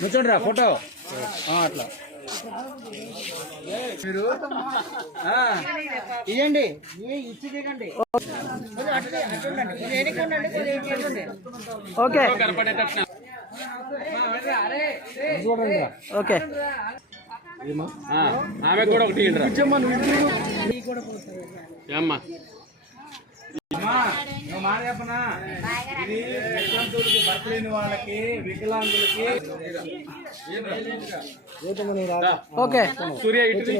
కూర్చోండి రా ఫోటో. అట్లా. మీరు ఆ, ఇవ్వండి ఇచ్చి దిగండి. ఓకే. ఆమె కూడా ఒకటి అమ్మా, చెప్పనా ఇది వికలాంగులకి భర్త లేని వాళ్ళకి వికలాంగులకి. రా. ఓకే. సూర్య ఇటు.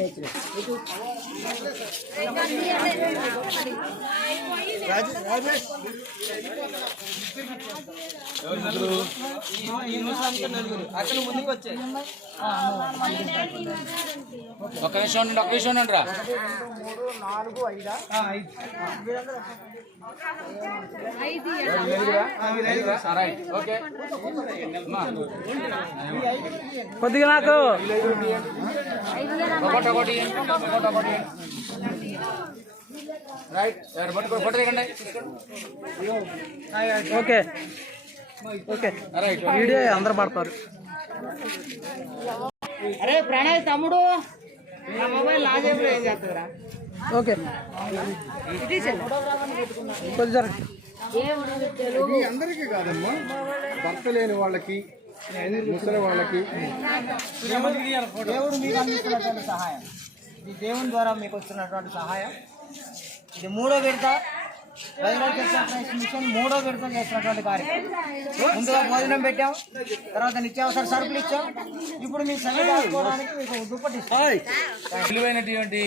ఒక నిమిషం ఉండండి ఒక నిమిషం ఉండండి రా కొద్దిగా నాకు ఓకే. ఓకే. రైట్ వీడియో అందరు పడతారు. అరే ప్రణయ్ తమ్ముడు నా మొబైల్ నా జేబులో ఏం చేస్తుందిరా? ఓకే. ఇది అందరికీ కాదమ్మా భర్త లేని వాళ్ళకి ముసలి వాళ్ళకి. దేవుడు మీకు అందిస్తున్నటువంటి సహాయం. ఇది దేవుని ద్వారా మీకు వస్తున్నటువంటి సహాయం. ఇది మూడో విడత. మిషన్ మూడో విడత చేస్తున్నటువంటి కార్యక్రమం. ముందుగా భోజనం పెట్టాం. తర్వాత నిత్యావసర సరుకులు ఇచ్చాం. ఇప్పుడు మీ సంగతి దాచుకోవడానికి మీకు దుప్పటి ఇస్తాం. విలువైనటువంటి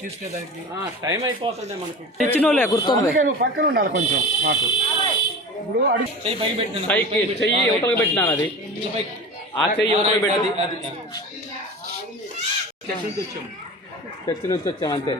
తీసుకెళ్ళడానికి. ఆ, టైం అయిపోతుంది మనకి. ఇచ్చినోలే గుర్తుంది పక్కన ఉండాలి కొంచెం మాకు. పైకి చెయ్యి యువతలకు పెట్టినాను అది? ఆ చెయ్యి యువతలకు పెట్టి చర్చ నుంచి చర్చి నుంచి వచ్చాం అంతే.